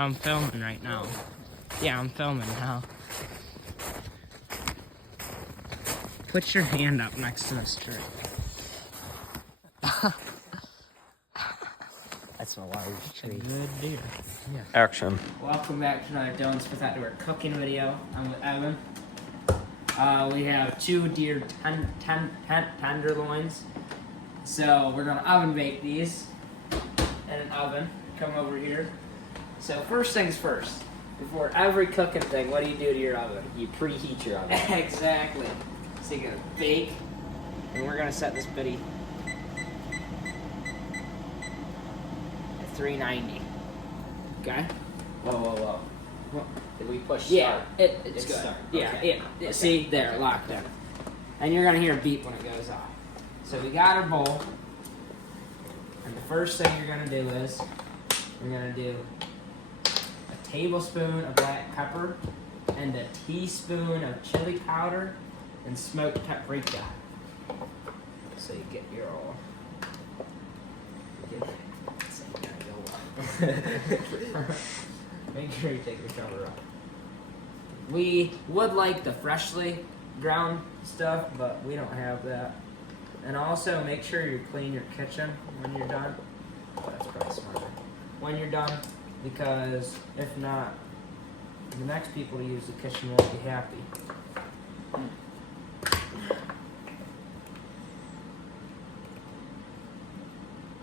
I'm filming right now. Yeah, I'm filming now. Put your hand up next to this tree. That's a large tree. Good deer. Yeah. Action. Welcome back to another Don't Spit That Door cooking video. I'm with Evan. We have 2 deer tenderloins. So we're gonna oven bake these in an oven. Come over here. So first things first. Before every cooking thing, what do you do to your oven? You preheat your oven. Exactly. So you're gonna bake, and we're gonna set this bitty at 390. Okay? Whoa. Did we push start? Yeah, it's good. Start. Yeah, Okay. yeah. See, there, locked in. And you're gonna hear a beep when it goes off. So we got our bowl, and the first thing you're gonna do is we're gonna do a tablespoon of black pepper and a teaspoon of chili powder and smoked paprika. So you get your all. Make sure you take the cover off. We would like the freshly ground stuff, but we don't have that. And also make sure you clean your kitchen when you're done. That's probably smarter. When you're done, because if not, the next people to use the kitchen won't be happy.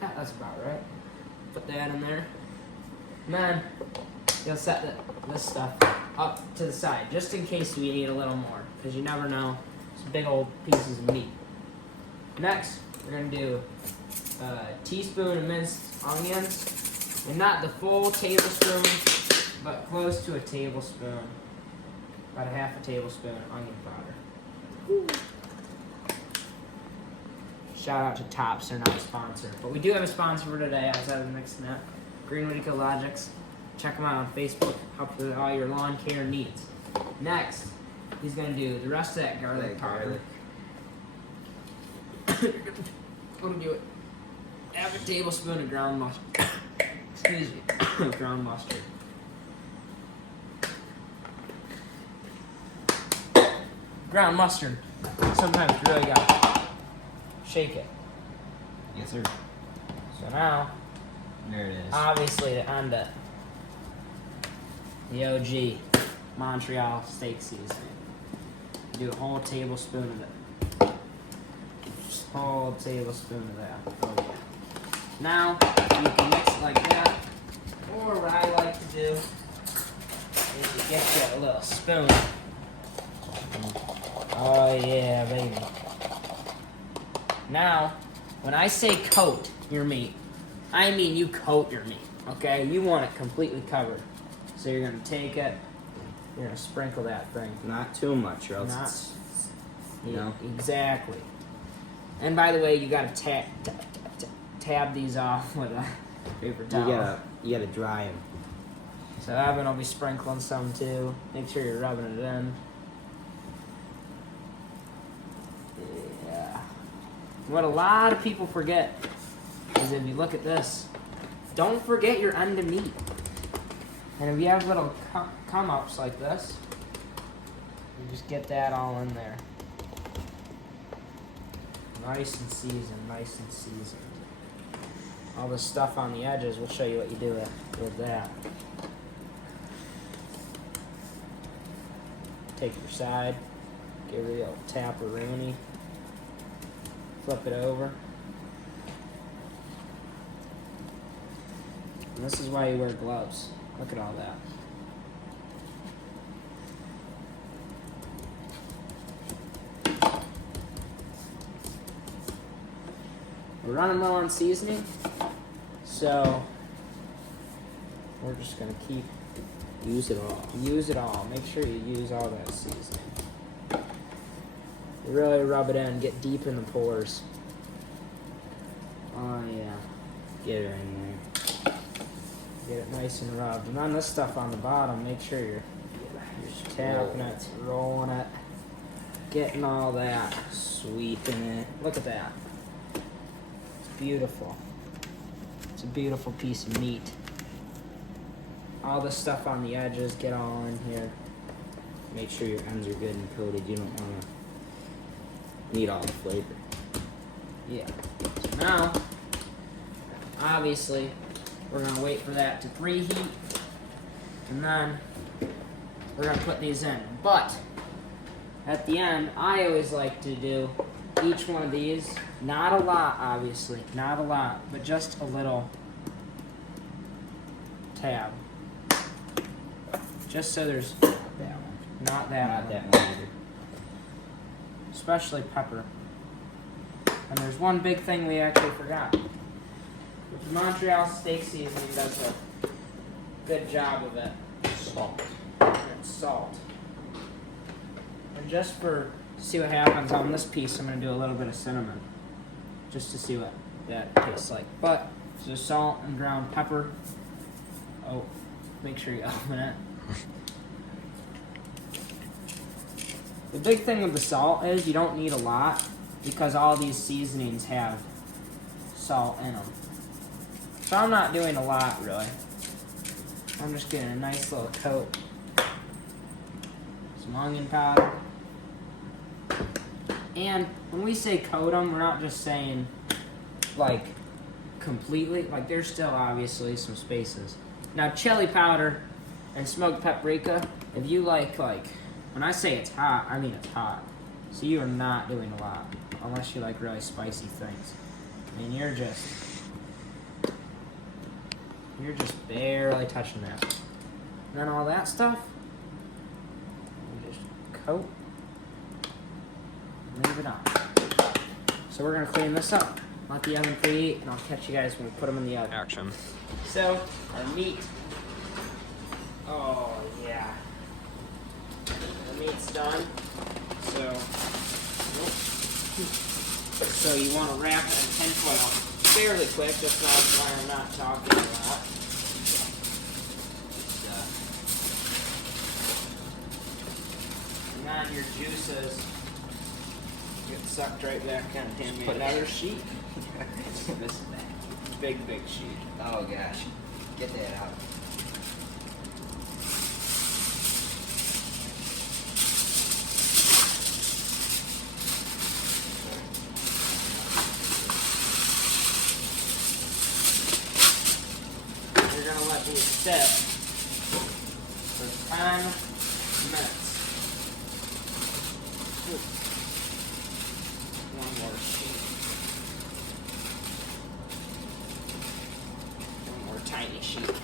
Yeah, that's about right. Put that in there. And then you'll set this stuff up to the side, just in case we need a little more, because you never know. Some big old pieces of meat. Next, we're going to do a teaspoon of minced onions, and not the full tablespoon, but close to a tablespoon, about a half a tablespoon of onion powder. Woo. Shout out to Tops, they're not sponsored, but we do have a sponsor for today outside of the Mixed Net, Greenwood Ecologics. Check them out on Facebook, help with all your lawn care needs. Next, he's going to do the rest of that garlic powder. You're going to do it. Half a tablespoon of ground mustard. Excuse me, ground mustard. Ground mustard. Sometimes you really gotta shake it. Yes, sir. So now, There it is. obviously to end it, the OG Montreal steak seasoning. Do a whole tablespoon of it. Whole tablespoon of that. Oh yeah. Now you can mix it like that, or what I like to do is to get you a little spoon. Oh yeah, baby. Now, when I say coat your meat, I mean you coat your meat. Okay, you want it completely covered. So you're gonna take it, you're gonna sprinkle that thing. Not too much, or else Not- it's, you know. Exactly. And by the way, you gotta tab these off with a paper towel. You gotta dry them. So Evan will be sprinkling some too. Make sure you're rubbing it in. Yeah. What a lot of people forget is if you look at this, don't forget your end of meat. And if you have little come-ups like this, you just get that all in there. Nice and seasoned, nice and seasoned. All the stuff on the edges, we'll show you what you do with that. Take your side, give it a little tap-a-rooney, flip it over. And this is why you wear gloves. Look at all that. We're running low on seasoning, so we're just gonna keep Use it all. use it all. Make sure you use all that seasoning. You really rub it in, get deep in the pores. Oh yeah, Get her in there. get it nice and rubbed. And then this stuff on the bottom, make sure you're tapping it, rolling it, getting all that. Sweeping it. Look at that. It's beautiful. It's a beautiful piece of meat. all the stuff on the edges get all in here. Make sure your ends are good and coated. You don't want to need all the flavor. Yeah. So now, obviously, we're gonna wait for that to preheat, and then we're gonna put these in. But at the end, I always like to do each one of these. Not a lot, obviously, not a lot, but just a little tab. Just so there's That one. not that Not one. that one either. Especially pepper. And there's one big thing we actually forgot. Montreal steak seasoning does a good job of it. Salt. And it's salt. And just to see what happens on this piece, I'm going to do a little bit of cinnamon. Just to see what that tastes like. But, so salt and ground pepper. Oh, make sure you open it. The big thing with the salt is you don't need a lot because all these seasonings have salt in them. So I'm not doing a lot really. I'm just getting a nice little coat. Some onion powder. And when we say coat them, we're not just saying like completely, like there's still obviously some spaces. Now chili powder and smoked paprika, if you like, when I say it's hot, I mean it's hot. So you are not doing a lot, unless you like really spicy things. I mean, you're just barely touching that. And then all that stuff, you just coat, leave it on. So we're gonna clean this up, let the oven preheat, and I'll catch you guys when we put them in the oven. Action. So, our meat. Oh, yeah. The meat's done. So you want to wrap it in tinfoil fairly quick, just that's why I'm not talking a lot. And then your juices get sucked right back in. Put another sheet. This is bad. Big sheet. Oh gosh. Get that out. You're gonna let these sit for 10 minutes. One more sheet. One more tiny sheet.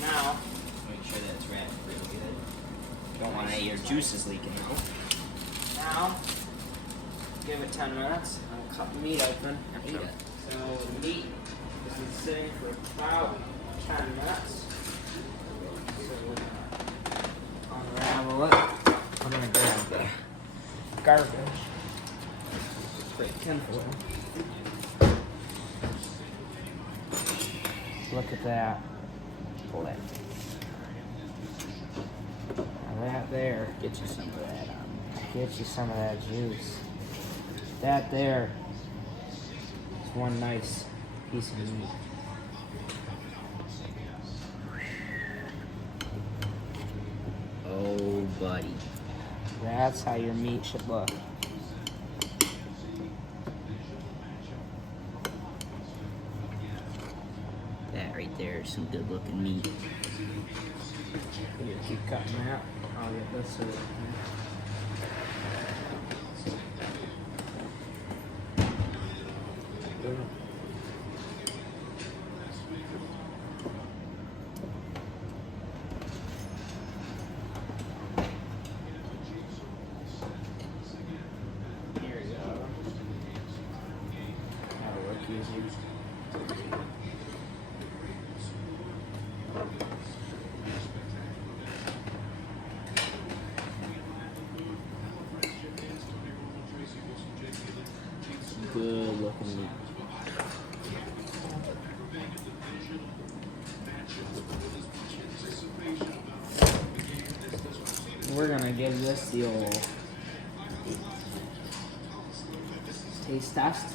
Now, Make sure that it's wrapped real good. Don't want any of your juices leaking out. now, give it 10 minutes, and we'll cut the meat open and eat it. So the meat has been sitting for about 10 minutes. So we're gonna unravel it. I'm gonna grab the garbage. Great tinfoil. Look at that. Pull that. Now that there. Get you some of that on. Get you some of that juice. That there is one nice piece of meat. Oh, buddy. That's how your meat should look. That right there is some good looking meat. You keep cutting that. I'll get this over here. Here we go. That'll work easy. Good looking meat. We're gonna give this the old taste test.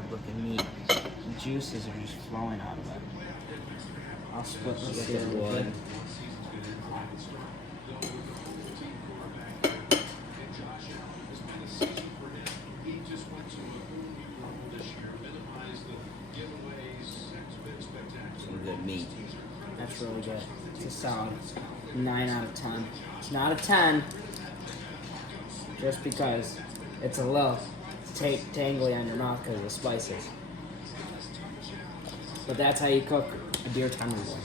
good looking meat. The juices are just flowing out of it. I'll split You this got here. the a little blood. bit. Some good meat. That's really good. It's a solid 9 out of 10. It's not a 10, just because it's a little tangly on your mouth because of the spices. But that's how you cook a deer tenderloin.